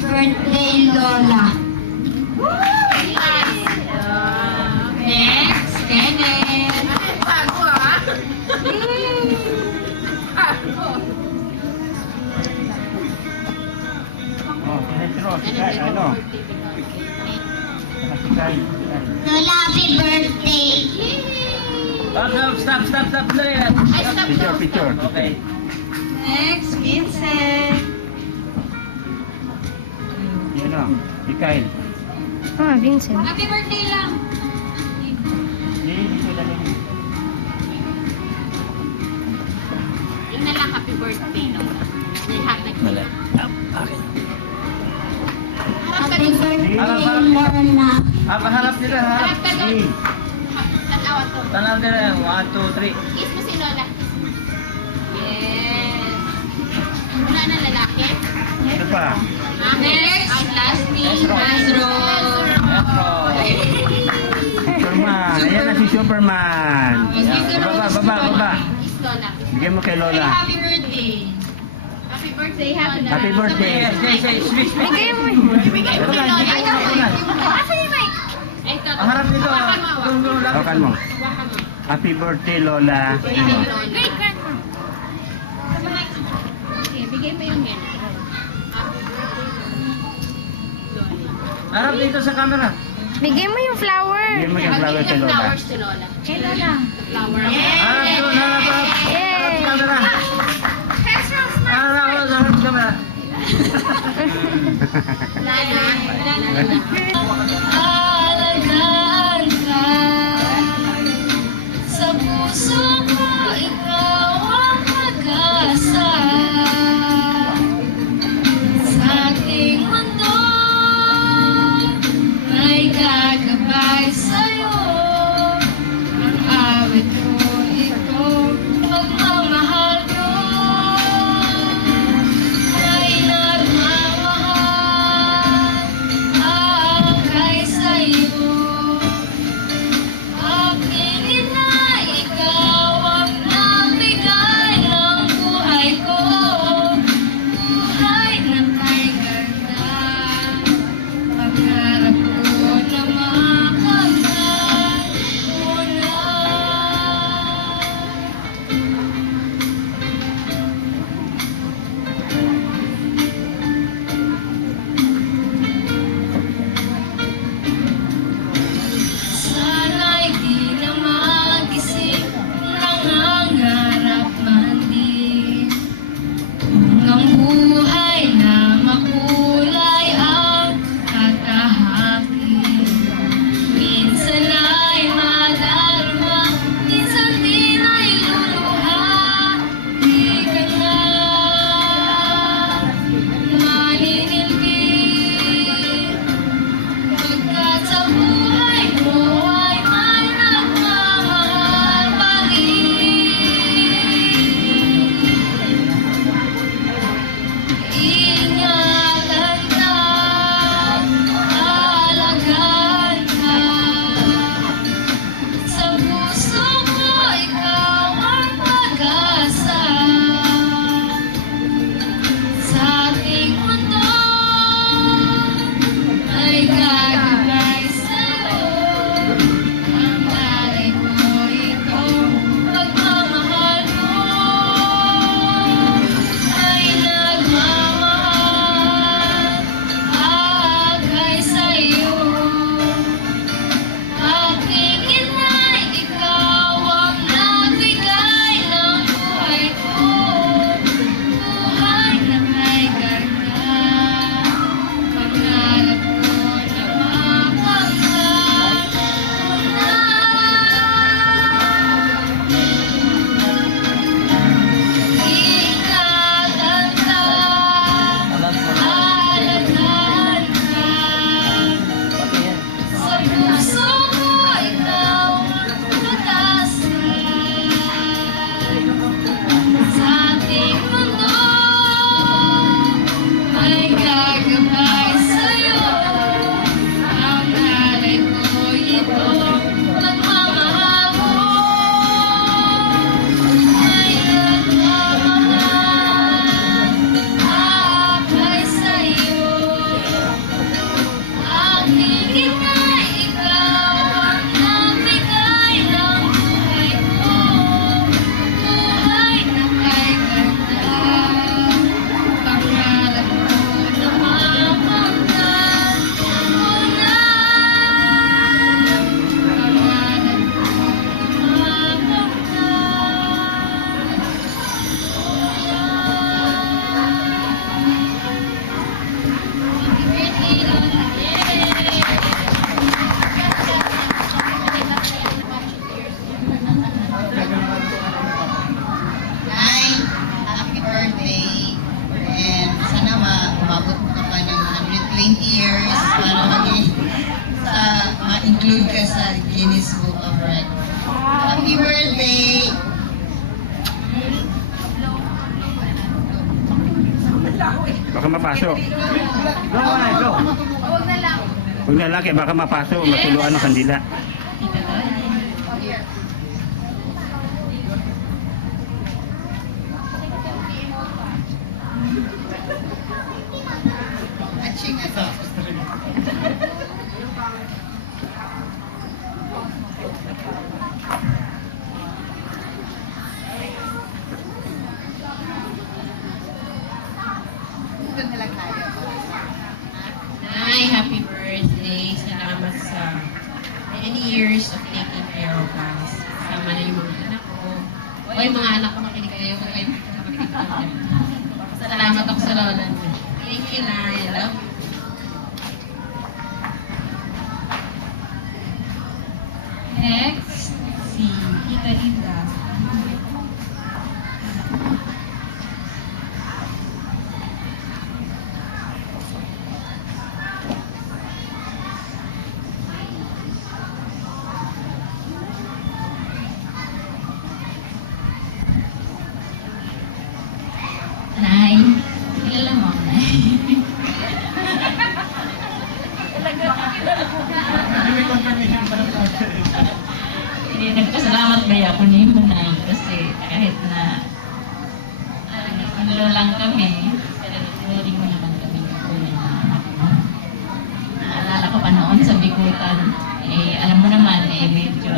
Birthday, Lola. Next, Kenneth. Bago ah. Ano? Lola, happy birthday. Stop. Dali na. Ay, stop. Picture. Okay. Next, Vincent. Yun o, Mikael. Ah, Vincent. Happy birthday lang. Dito lang yun. Yung na lang happy birthday, no? Lahat na Mali. Okay. Happy birthday, Lola. Harap nila, harap. Harap ka doon. Tanawa to. Tanaw nila. 1, 2, 3. Kiss mo si Lola. Yes. Wala na lalaki? Ito pa. Next, Lastly, Astro. Superman. Ayan na si Superman. Baba. Kiss Lola. Bigyan mo kay Lola. Happy birthday. Happy birthday, happy Happy birthday. Switch. Bigay mo. Bigay mo kay Lola. Ay, asa yung mic? Ay, ito. Ang harap nito. Hawakan mo. Hawakan mo. Hawakan mo. Happy birthday, Lola. Bigay mo Lola. Wait, grandma. Okay, bigay mo yung yan. Happy birthday, Lola. Harap dito sa camera. Bigay mo yung flower. Bigyan mo yung flower kay Bigyan Lola. flowers to Lola. Kay Lola. Flower. Harap doon, harap. Harap sa camera. Harap sa camera. Alagaan ka. Sa puso ko, ikaw ang pag-asa. Sa aking mundo, may gagabay sa'yo. Ang awit ko, ito, pagmamahal ko. Ay nagmamahal, akay sa'yo. Aking ina, ikaw ang nabigay ng buhay ko. Buhay na kay ganda. Pagkarap ko na makamtan mo na. mapasok. Go muna, go. Huwag na lang, kaya baka mapasok, matuluan ang kandila. Nay, happy birthday. Salamat sa many years of taking care of us. Kasama na yung mga anak ko. O yung mga anak ko makinig kayo. Huwag kayo makinig kayo. Salamat ako sa lola niyo. Thank you, Nay. I love you. Next, si Tita Linda. Nay, kilala mo ako, Nay. Nagpasalamat ba ako ni mo, Nay? Kasi kahit na ano lang kami, tinuring mo naman kami ng tunay na anak mo. Naalala ko pa noon sa Bikutan, alam mo naman, medyo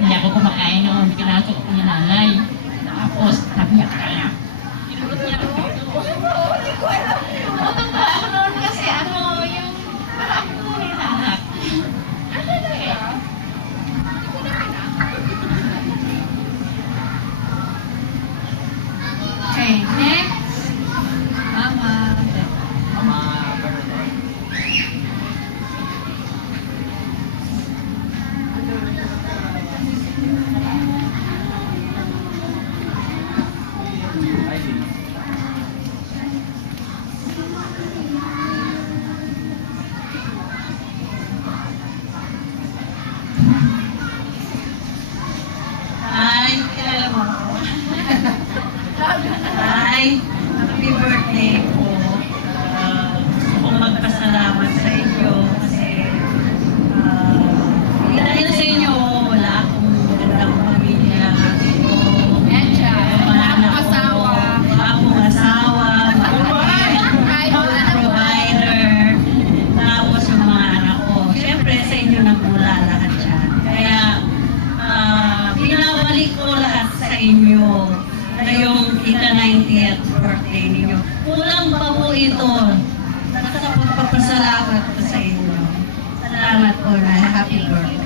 hindi ako kumakain noon, pinasok ko ni nanay. Tapos, sabi niya, kaya. Tinurot niya ako. Hindi ko alam. Tinurot ako noon kasi yung marami ko hinahanap. Okay, next. Mama. Ay, kilala mo ako. Ay, happy birthday po. Gusto kong magpasalamat sa inyo kasi dahil sa inyo, wala akong magandang pamilya. Yan siya. Wala akong asawa. Wala akong asawa. Wala provider. Tapos yung mga anak ko. Siyempre, sa inyo nagmula lahat yan. Kaya, binabalik ko lahat sa inyo na yung ika 90th birthday ninyo. Kulang pa po ito sa pagpapasalamat ko sa inyo. Salamat po na happy birthday.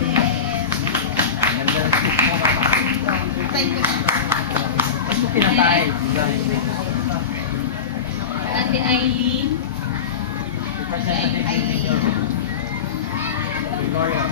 Pinatay. Ate Aileen. Gloria.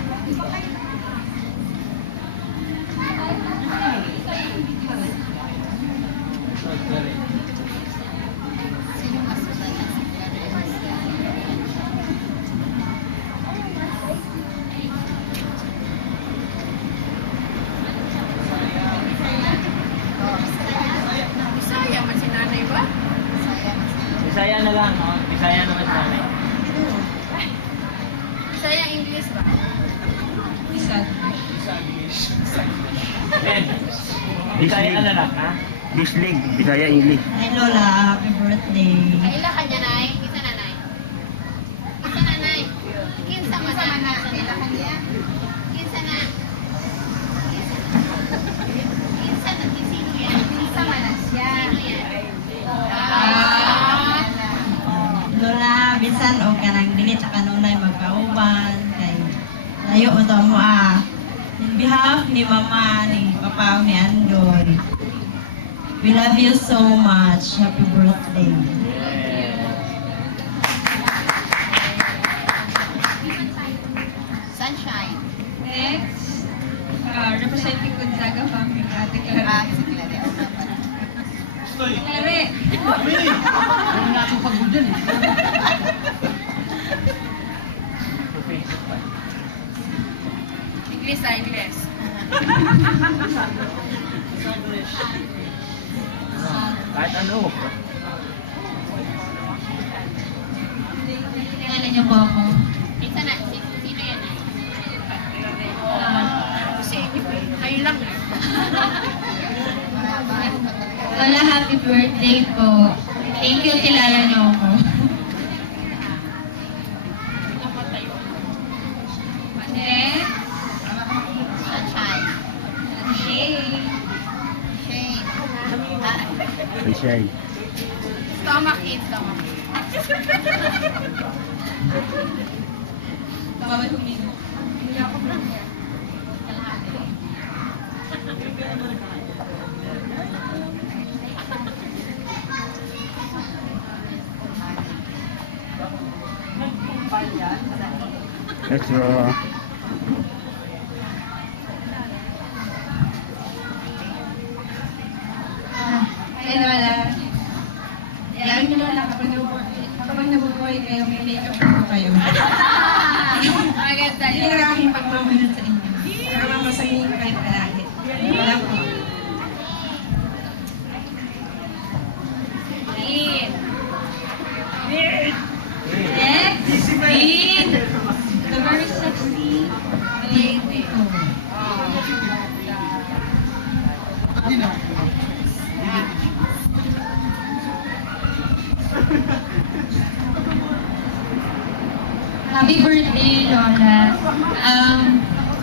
Bisaya man si nanay ba? Bisaya na lang, no? Bisaya naman sa nanay. Bisaya English ba? Ben, Bisaya ka na lang, ha? Bislig, Bisaya, English. Hi Lola, happy birthday. Kaila ka niya, Nay? Isa na, Nay? Isa na, Nay? Kinsa man na? Kaila ka niya? Kinsa na? Kinsa na? Sino yan? Kinsa man na siya? Sino yan? Lola, bisan o kanang dili sa kanunay magkauban kay layo mo mo in behalf ni mama ni papa ni Andoy, we love you so much. Happy birthday. Sunshine. Next, representing Gonzaga family, Ate Clara. Si Claire. Clare! Ano na akong pagbudan, eh. English sa English. Kahit ano. Kilala niyo po ako. Sino yan ay? Kayo lang. Lola, happy birthday po. Thank you, kilala niyo ako. Next, Sunshine. Shane. Shane. Ay, siya. Stomach ache, stomach ache. Bawal humingo. Let's go. Ay, Lola. Yan niyo Lola, kapag nabubuhay kayo, may makeup po kayo. Maganda Hindi na aking pagmamahal sa inyo. Para mamasahin ko kayo palagi. Wala po. Next, Dean. The very sexy lady. Happy birthday, Lola.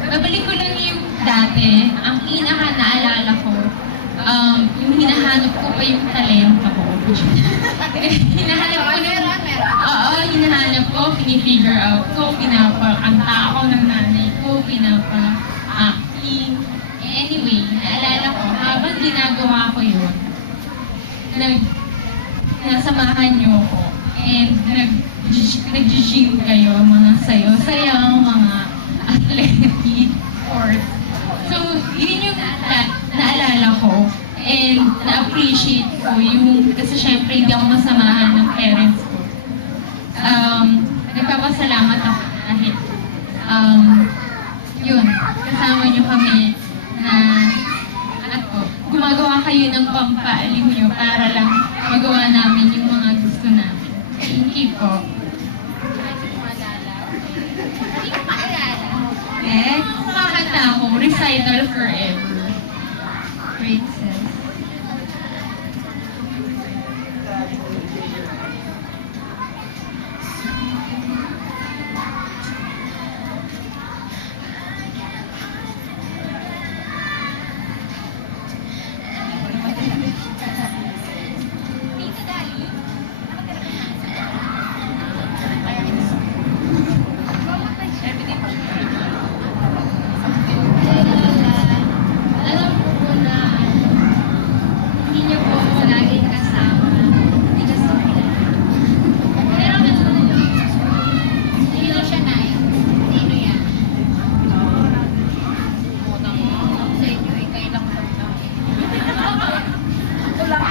Babalik ko lang yung dati. Ang pinaka-naalala ko, yung hinahanap ko pa yung talento ko. Hinahanap ko yung... Oo, hinahanap ko, pinifigure out ko, pinapakanta ako ng nanay ko, pinapa-acting. Anyway, naalala ko, habang ginagawa ko yun, nasamahan niyo ako. And nag-gym kayo, mga sayo-sayang, mga athletic sports. So, yun yung naalala ko. And na-appreciate ko yung, kasi syempre hindi ako masamahan ng parents ko. Nagpapasalamat ako dahil, yun, kasama niyo kami na, gumagawa kayo ng pampaaliw niyo para lang magawa namin yung mga gusto namin. Thank you po. Hindi ko maalala. Next, kumakanta ako, Recital Forever. Princess. Alam ko po na hindi niyo po ako laging kasama. Hindi kasi pero sino siya na Sino yan? Utang mo sa inyo, kayo lang po na. Ito lang.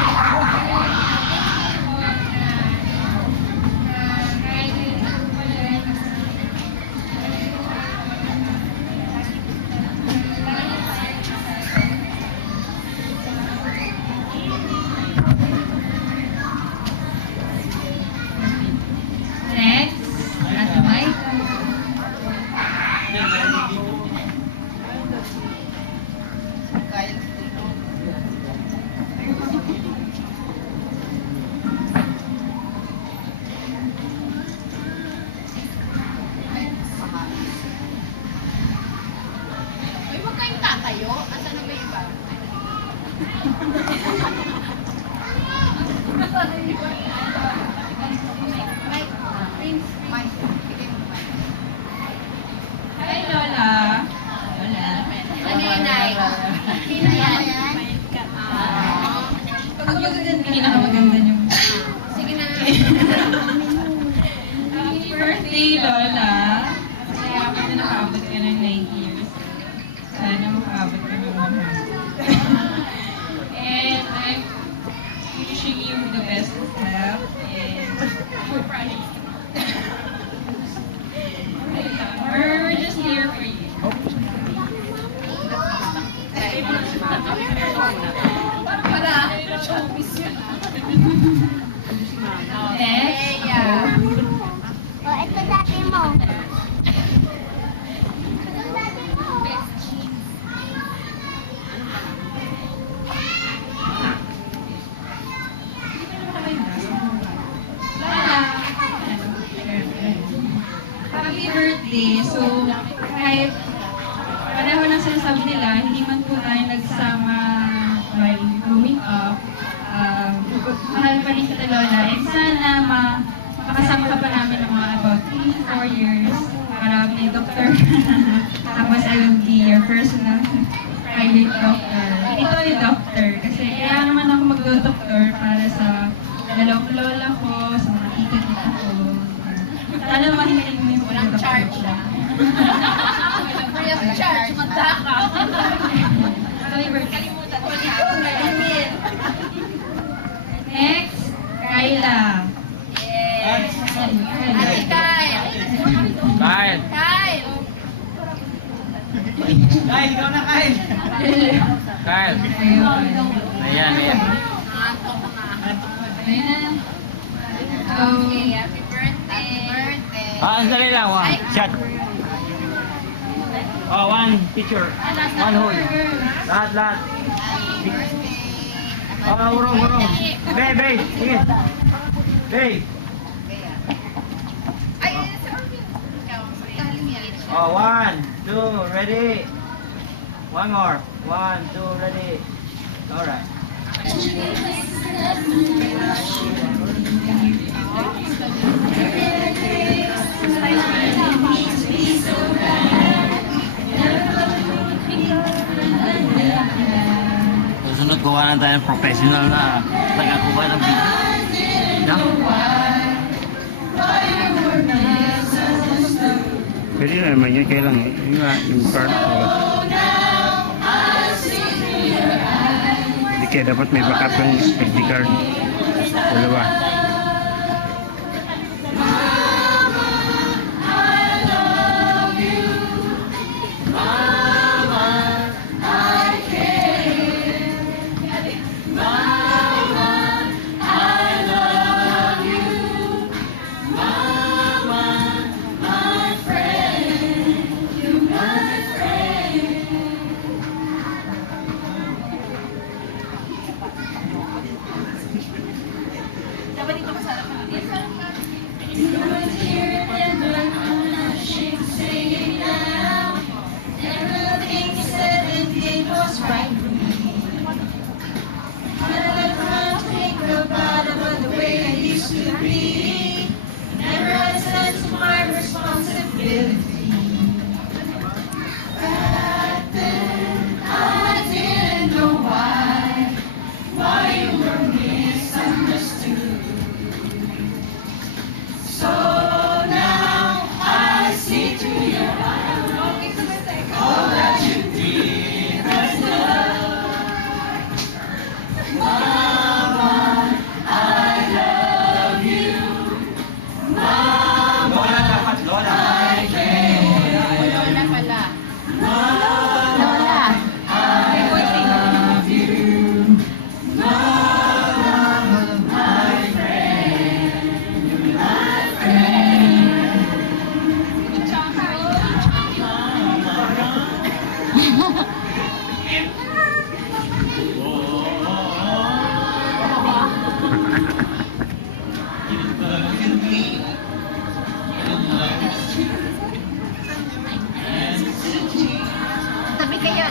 Next, Ate Mike. Ay, huwag kayong tatayo. Asan na ba yung iba? Mike, Prince, Mike. Bigay mo ba? Hi, Lola. Lola. Ano yun, Nay? Sino yan? Pag magaganda, pinakamaganda niyo. Sige na. Happy birthday, Lola. Kaya ako na nakaabot ka ng 9 years. Sana makaabot ka ng 100. And I'm wishing you the best of health and we're just here for you. Para, showbiz yun. Next, Yeah. O, Ito dati mo. Ito dati mo. Happy birthday. So, kahit pareho ng sinasabi nila, hindi man po tayo nagsama while growing up, mahal pa rin kita, Lola. And sana makasama ka pa namin ng mga about 3-4 years para may doctor. Tapos I will be your personal private doctor. Ito yung doctor. Kasi kaya naman ako magdo-doctor para sa dalawang lola ko, sa mga tita-tita ko. Sana mahilig mo yung Walang charge lang. Free of charge. Mata ka. Kalimutan ko niya. Next, Kyla. Yes. Ate Kyle. Kyle. Kyle. Kyle, ikaw na Kyle. Kyle. Ayan, ayan. Antok na. Ayan. Okay, happy birthday. Happy birthday. Ang dali lang, one. Shot. Oh, one picture. One hold. Lahat. Happy birthday. Oh, urong. Be. Sige. Be. Ay, sorry. Ikaw, taling yan. Oh, 1, 2, ready. One more. 1, 2, ready. Alright. Susunod, kuha na tayo ng professional na tagakuha ng video. No? Pwede naman yun, kailang yung card. Hindi kaya dapat may backup yung SD card. Dalawa. Lola pala. Lola. Tabi kayo.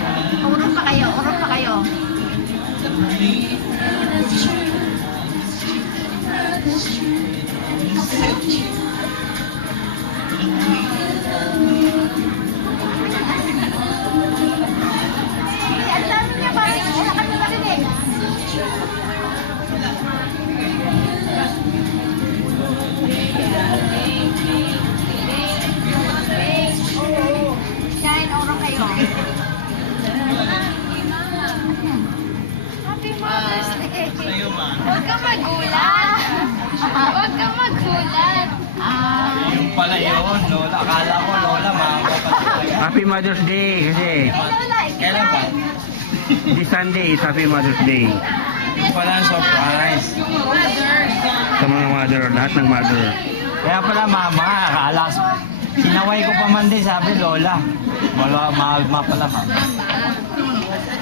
Urong pa kayo. Ang dami niya ba? Wala kami marinig. Shine, urong kayo. Happy Mother's Day. Huwag kang magulat. Yung pala yun, Lola. Akala ko, Lola, mga kapatid. Happy Mother's Day kasi Kailan ba? this Sunday is Happy Mother's Day. Yung pala ang surprise. Sa mga mother, lahat ng mother. Kaya pala mama, akala ko, sinaway ko pa man din, sabi lola. Mama pala mama. Mama.